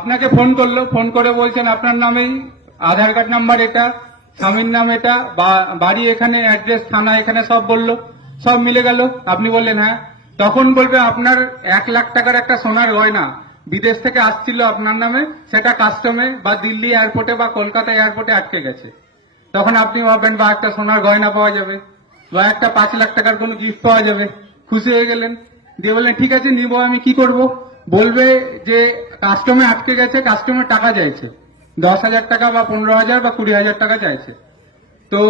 আপনাকে ফোন করলো, ফোন করে বলছেন আপনার নামেই আধার কার্ড নাম্বার এটা, স্বামীর নাম এটা, বাড়ি এখানে, অ্যাড্রেস থানা এখানে, সব বললো, সব মিলে গেল। আপনি বললেন হ্যাঁ। তখন বলবে আপনার 1,00,000 টাকার একটা সোনার গয়না বিদেশ থেকে আসছিল আপনার নামে, সেটা কাস্টমে বা দিল্লি এয়ারপোর্টে বা কলকাতা এয়ারপোর্টে আটকে গেছে। তখন আপনি ভাববেন বা একটা সোনার গয়না পাওয়া যাবে বা একটা 5,00,000 টাকার কোনো গিফট পাওয়া যাবে, খুশি হয়ে গেলেন। দিয়ে বললেন ঠিক আছে নিবো, আমি কি করব? বলবে যে কাস্টমে আটকে গেছে, কাস্টমের টাকা চাইছে 10,000 টাকা বা 15,000 বা 20,000 টাকা চাইছে। তো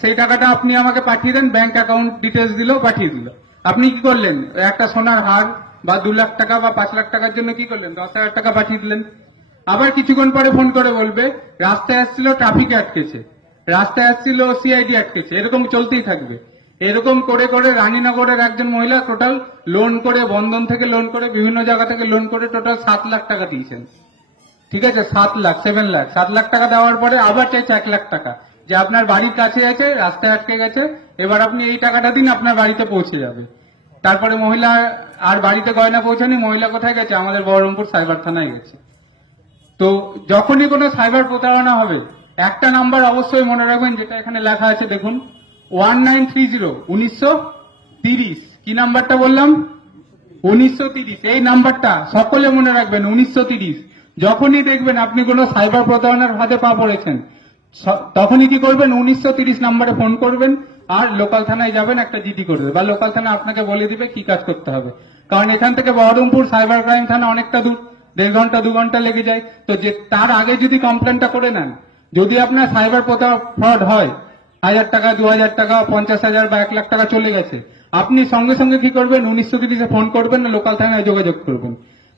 সেই টাকাটা আপনি আমাকে পাঠিয়ে দেন, ব্যাংক অ্যাকাউন্ট ডিটেলস দিল, পাঠিয়ে দিল। আপনি কি করলেন? একটা সোনার হার বা 2,00,000 টাকা বা 5,00,000 টাকার জন্য কি করলেন? 10,000 টাকা পাঠিয়ে দিলেন। আবার কিছুক্ষণ পরে ফোন করে বলবে রাস্তায় আসছিল, ট্রাফিকে আটকেছে, রাস্তায় আসছিল, সিআইডি আটকেছে। এরকম চলতেই থাকবে। এরকম করে করে রানীনগরের একজন মহিলা টোটাল লোন করে, বন্ধন থেকে লোন করে, বিভিন্ন জায়গা থেকে লোন করে টোটাল 7,00,000 টাকা দিয়েছেন। ঠিক আছে, 7,00,000, 7,00,000, 7,00,000 টাকা দেওয়ার পরে আবার চাইছে 1,00,000 টাকা, যে আপনার বাড়ির কাছে আছে, রাস্তায় আটকে গেছে, এবার আপনি এই টাকাটা দিন, আপনার বাড়িতে পৌঁছে যাবে। তারপরে মহিলা আর বাড়িতে গয়না পৌঁছানি, মহিলা কোথায় গেছে? আমাদের বহরমপুর সাইবার থানায় গেছে। তো যখনই কোনো সাইবার প্রতারণা হবে, একটা নাম্বার অবশ্যই মনে রাখবেন, যেটা এখানে লেখা আছে দেখুন, 1930, 1930। কি নাম্বারটা বললাম? 1930। এই নাম্বারটা সকলে মনে রাখবেন, 1930। যখনই দেখবেন আপনি কোনো সাইবার প্রতারণার ফাঁদে পা পড়েছেন, তখনই কি করবেন? 1930 নাম্বারে ফোন করবেন আর লোকাল থানায় যাবেন, একটা জিডি করবে, বা লোকাল থানা আপনাকে বলে দিবে কি কাজ করতে হবে। কারণ এখান থেকে বহরমপুর সাইবার ক্রাইম থানা অনেকটা দূর, 1.5 ঘন্টা 2 ঘন্টা লেগে যায়। তো যে তার আগে যদি কমপ্লেনটা করে নেন, যদি আপনার সাইবার ফ্রড হয়, 1,000 টাকা, 2,000 টাকা, 50,000 বা 1,00,000 টাকা চলে গেছে, আপনি সঙ্গে সঙ্গে কি করবেন? 1930-এ ফোন করবেন না লোকাল থানায় যোগাযোগ করবেন।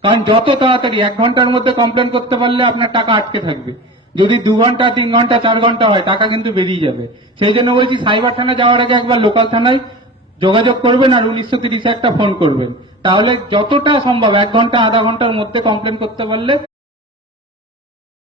কারণ যত তাড়াতাড়ি 1 ঘন্টার মধ্যে কমপ্লেন করতে পারলে আপনার টাকা আটকে থাকবে। যদি 2 ঘন্টা, 3 ঘন্টা, 4 ঘন্টা হয়, টাকা কিন্তু বেরিয়ে যাবে। সেই জন্য বলছি সাইবার থানা যাওয়ার আগে একবার লোকাল থানায় যোগাযোগ করবেন আর 1930-এ একটা ফোন করবেন। তাহলে যতটা সম্ভব 1 ঘন্টা, আধা ঘন্টার মধ্যে কমপ্লেন করতে পারলে